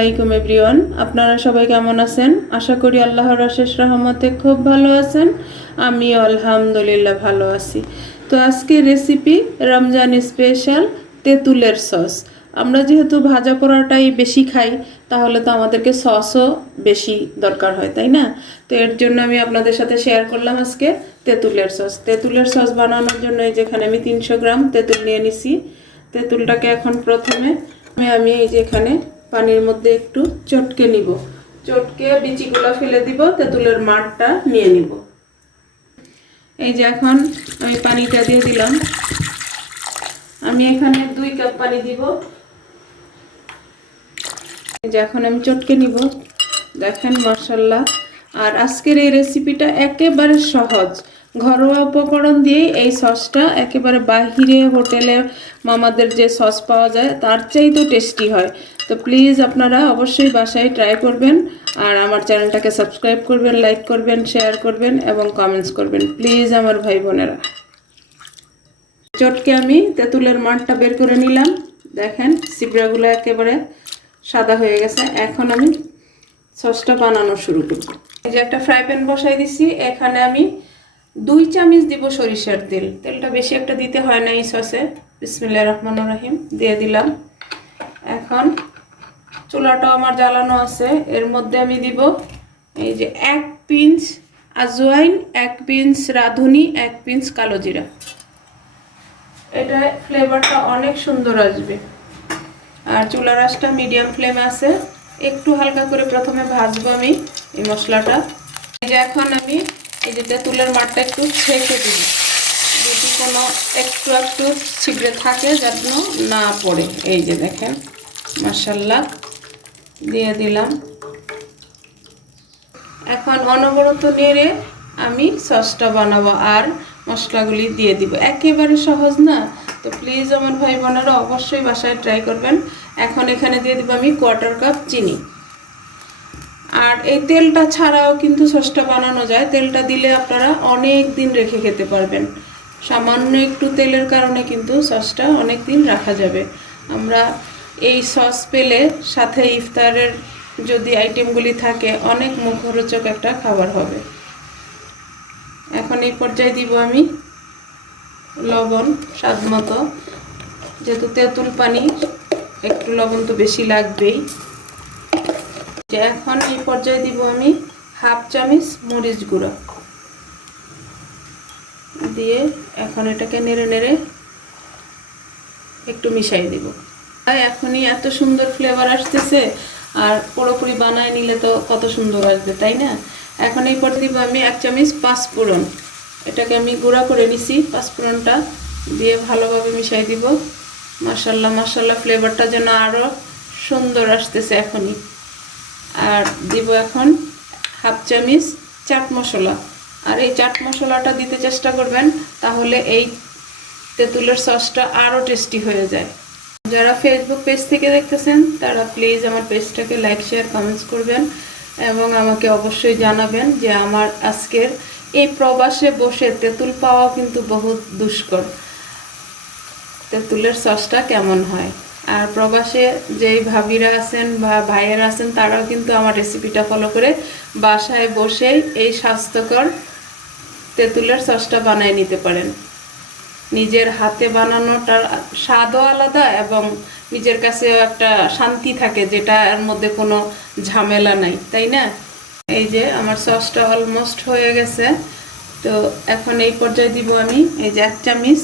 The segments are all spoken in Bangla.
আলাইকুম এভরিওয়ান, আপনারা সবাই কেমন আছেন? আশা করি আল্লাহর অশেষ রহমতে খুব ভালো আছেন। আমি আলহামদুলিল্লাহ ভালো আছি। তো আজকে রেসিপি রমজান স্পেশাল তেঁতুলের সস। আমরা যেহেতু ভাজা পোড়াটাই বেশি খাই, তাহলে তো আমাদেরকে সসও বেশি দরকার হয়, তাই না? তো এর জন্য আমি আপনাদের সাথে শেয়ার করলাম আজকে তেঁতুলের সস। তেঁতুলের সস বানানোর জন্য এই যেখানে আমি 300 গ্রাম তেঁতুল নিয়ে নিছি। তেঁতুলটাকে এখন প্রথমে আমি এই যে এখানে পানির মধ্যে একটু চটকে নিব। চটকে বিচিগুলো ফেলে দিব, তেঁতুলের মাঠটা নিয়ে নিব। এই যে এখন আমি পানিটা দিয়ে দিলাম। আমি এখানে 2 কাপ পানি দিব। এই যে এখন আমি চটকে নিব। দেখেন মাশাআল্লাহ। আর আজকের এই রেসিপিটা একেবারে সহজ, ঘরোয়া উপকরণ দিয়ে এই সসটা একেবারে বাহিরে হোটেলে মামাদের যে সস পাওয়া যায় তার চাইতেও টেস্টি হয়। তো প্লিজ আপনারা অবশ্যই বাসায় ট্রাই করবেন, আর আমার চ্যানেলটাকে সাবস্ক্রাইব করবেন, লাইক করবেন, শেয়ার করবেন এবং কমেন্টস করবেন প্লিজ আমার ভাই বোনেরা। চটকে আমি তেঁতুলের মাঠটা বের করে নিলাম। দেখেন সিবড়াগুলো একেবারে সাদা হয়ে গেছে। এখন আমি সসটা বানানো শুরু করব। এই যে একটা ফ্রাই প্যান বসাই দিছি। এখানে আমি 2 চামচ দিব সরিষার তেল। তেলটা বেশি একটা দিতে হয় না এই সসে। বিসমিল্লাহির রহমানির রহিম দিয়ে দিলাম। এখন চুলাটাও আমার জ্বালানো আছে। এর মধ্যে আমি দিব এই যে 1 পিঞ্চ আজওয়াইন, 1 পিঞ্চ রাঁধুনি, 1 পিঞ্চ কালো জিরা। এটা ফ্লেভারটা অনেক সুন্দর আসবে। আর চুলার আঁচটা মিডিয়াম ফ্লেমে আছে। একটু হালকা করে প্রথমে ভাজবো আমি এই মশলাটা। এই যে এখন আমি এই যে তেঁতুলের মাঠটা একটু ছেঁকে দিব, যদি কোনো একটু ছিদ্রে থাকে যেন না পড়ে। এই যে দেখেন মাশাআল্লাহ দিয়ে দিলাম। এখন অনবরত নেড়ে আমি সসটা বানাবো আর মশলাগুলি দিয়ে দিব। একেবারে সহজ না, তো প্লিজ আমার ভাই বোনেরা অবশ্যই বাসায় ট্রাই করবেন। এখন এখানে দিয়ে দিব আমি 1/4 কাপ চিনি। আর এই তেলটা ছাড়াও কিন্তু সসটা বানানো যায়। তেলটা দিলে আপনারা অনেক দিন রেখে খেতে পারবেন। সামান্য একটু তেলের কারণে কিন্তু সসটা অনেক দিন রাখা যাবে। আমরা এই সস পেলে সাথে ইফতারের যদি আইটেমগুলি থাকে অনেক মুখরোচক একটা খাবার হবে। এখন এই পর্যায়ে দিব আমি লবণ স্বাদ মতো। যেহেতু তেঁতুল পানি, একটু লবণ তো বেশি লাগবেই। এখন এই পর্যায়ে দিব আমি 1/2 চামচ মরিচ গুঁড়া দিয়ে এখন এটাকে নেড়ে নেড়ে একটু মিশিয়ে দিব। এখনই এত সুন্দর ফ্লেভার আসতেছে, আর পুরোপুরি বানায় নিলে তো কত সুন্দর আসবে, তাই না? এখন এই পর্যায়ে দিব আমি 1 চামচ পাঁচফোড়ন। এটাকে আমি গুঁড়া করে নিছি। পাঁচফোড়নটা দিয়ে ভালোভাবে মিশিয়ে দিব। মাশাআল্লাহ মাশাআল্লাহ, ফ্লেভারটা যেন আরও সুন্দর আসতেছে এখনই। আর দিব এখন 1/2 চামচ চাট মশলা। আর এই চাট মশলাটা দিতে চেষ্টা করবেন, তাহলে এই তেঁতুলের সসটা আরও টেস্টি হয়ে যায়। যারা ফেসবুক পেজ থেকে দেখতেছেন তারা প্লিজ আমার পেজটাকে লাইক, শেয়ার, কমেন্টস করবেন এবং আমাকে অবশ্যই জানাবেন যে আমার আজকের এই প্রবাসে বসে তেঁতুল পাওয়া কিন্তু বহুত দুষ্কর। তেঁতুলের সসটা কেমন হয়। আর প্রবাসে যেই ভাবিরা আছেন বা ভাইয়েরা আছেন তারাও কিন্তু আমার রেসিপিটা ফলো করে বাসায় বসেই এই স্বাস্থ্যকর তেঁতুলের সসটা বানিয়ে নিতে পারেন। নিজের হাতে বানানোটার স্বাদও আলাদা এবং নিজের কাছেও একটা শান্তি থাকে, যেটা এর মধ্যে কোনো ঝামেলা নাই, তাই না? এই যে আমার সসটা অলমোস্ট হয়ে গেছে। তো এখন এই পর্যায়ে দিব আমি এই যে 1 চামচ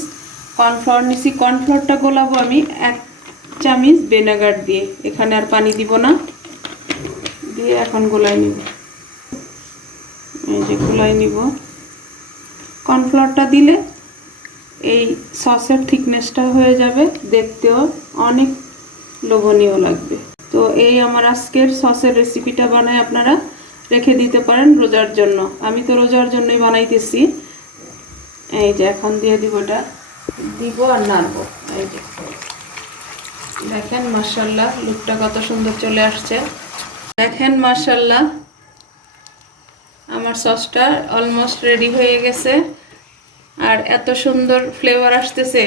কর্নফ্লাওয়ার নিছি। কর্নফ্লাওয়ারটা গোলাবো আমি 1 চামচ ভিনেগার দিয়ে। এখানে আর পানি দিব না, দিয়ে এখন গোলাই নিব। এই যে গোলাই নিব। কর্নফ্লাওয়ারটা দিলে এই সসের থিকনেসটা হয়ে যাবে, দেখতেও অনেক লোভনীয় লাগবে। তো এই আমার আজকের সসের রেসিপিটা বানায় আপনারা রেখে দিতে পারেন রোজার জন্য। আমি তো রোজার জন্যই বানাইতেছি। এই যে এখন দিয়ে দিব, এটা দিব আর নাড়বো। এই যে দেখেন মাশাআল্লাহ, লুকটা কত সুন্দর চলে আসছে। দেখেন মাশাআল্লাহ, আমার সসটা অলমোস্ট রেডি হয়ে গেছে। আর এত সুন্দর ফ্লেভার আসতেছে,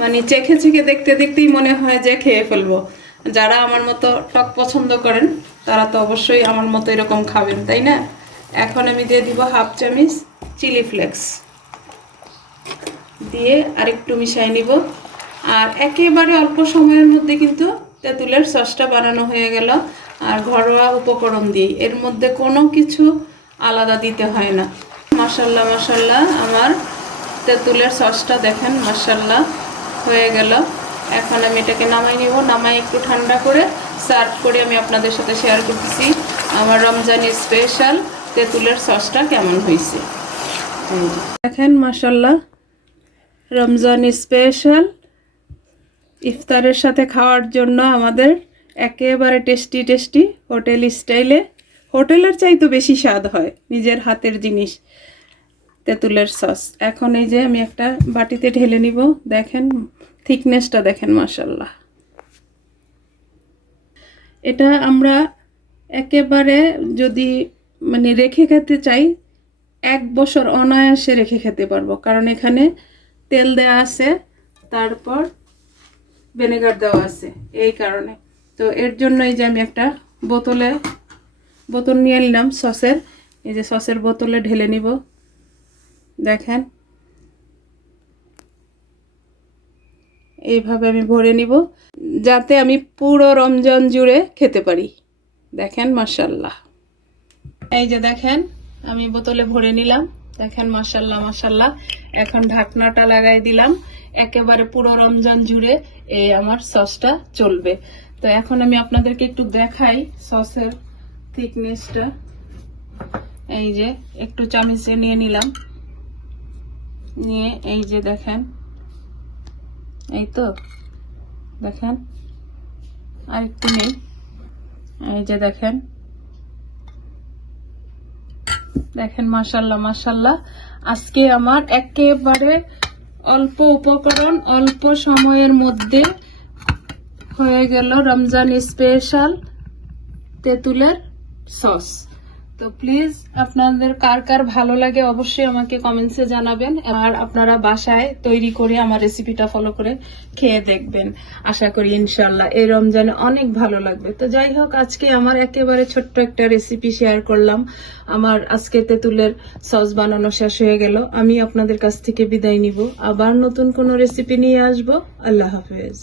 মানে চেখে চেখে দেখতে দেখতেই মনে হয় যে খেয়ে ফেলবো। যারা আমার মতো টক পছন্দ করেন তারা তো অবশ্যই আমার মতো এরকম খাবেন, তাই না? এখন আমি দিয়ে দিব হাফ চামচ চিলি ফ্লেক্স, দিয়ে আরেকটু মিশাই নিব। আর একেবারে অল্প সময়ের মধ্যে কিন্তু তেঁতুলের সসটা বানানো হয়ে গেল, আর ঘরোয়া উপকরণ দিয়ে, এর মধ্যে কোনো কিছু আলাদা দিতে হয় না। মাশাল্লাহ মাশাল্লাহ, আমার তেঁতুলের সসটা দেখেন মাশাল্লাহ হয়ে গেল। এখন আমি এটাকে নামাই নিব, নামাই একটু ঠান্ডা করে সার্ভ করে আমি আপনাদের সাথে শেয়ার করতেছি আমার রমজানি স্পেশাল তেঁতুলের সসটা কেমন হয়েছে। দেখেন মাশাল্লাহ, রমজানি স্পেশাল ইফতারের সাথে খাওয়ার জন্য আমাদের একেবারে টেস্টি টেস্টি হোটেল স্টাইলে, হোটেলের চাইতে বেশি স্বাদ হয় নিজের হাতের জিনিস তেঁতুলের সস। এখন এই যে আমি একটা বাটিতে ঢেলে নিব, দেখেন থিকনেসটা দেখেন মাশাল্লাহ। এটা আমরা একেবারে যদি মানে রেখে খেতে চাই 1 বছর অনায়াসে রেখে খেতে পারবো, কারণ এখানে তেল দেওয়া আছে, তারপর ভিনেগার দেওয়া আছে, এই কারণে। তো এর জন্য এই যে আমি একটা বোতল নিয়ে নিলাম সসের, এই যে সসের বোতলে ঢেলে নিব, দেখেন এইভাবে আমি ভরে নিব যাতে আমি পুরো রমজান জুড়ে খেতে পারি। দেখেন মাশাল্লাহ, এই যে দেখেন আমি বোতলে ভরে নিলাম, দেখেন মাশাল্লাহ মাশাল্লাহ। এখন ঢাকনাটা লাগাই দিলাম, একেবারে পুরো রমজান জুড়ে এই আমার সসটা চলবে। তো এখন আমি আপনাদেরকে একটু দেখাই সসের থিকনেসটা। এই যে একটু চামচে নিয়ে নিলাম, নিয়ে এই যে দেখেন, এই তো দেখেন আর একটু নেই, এই যে দেখেন দেখেন মাশাল্লাহ মাশাল্লাহ। আজকে আমার একেবারে অল্প উপকরণ অল্প সময়ের মধ্যে হয়ে গেল রমজান স্পেশাল তেঁতুলের সস। তো প্লিজ আপনাদের কার কার ভালো লাগে অবশ্যই আমাকে কমেন্টসে জানাবেন, আর আপনারা বাসায় তৈরি করে আমার রেসিপিটা ফলো করে খেয়ে দেখবেন। আশা করি ইনশাল্লাহ এই রমজানে অনেক ভালো লাগবে। তো যাই হোক, আজকে আমার একেবারে ছোট্ট একটা রেসিপি শেয়ার করলাম। আমার আজকে তেঁতুলের সস বানানো শেষ হয়ে গেল, আমি আপনাদের কাছ থেকে বিদায় নিব, আবার নতুন কোনো রেসিপি নিয়ে আসবো। আল্লাহ হাফেজ।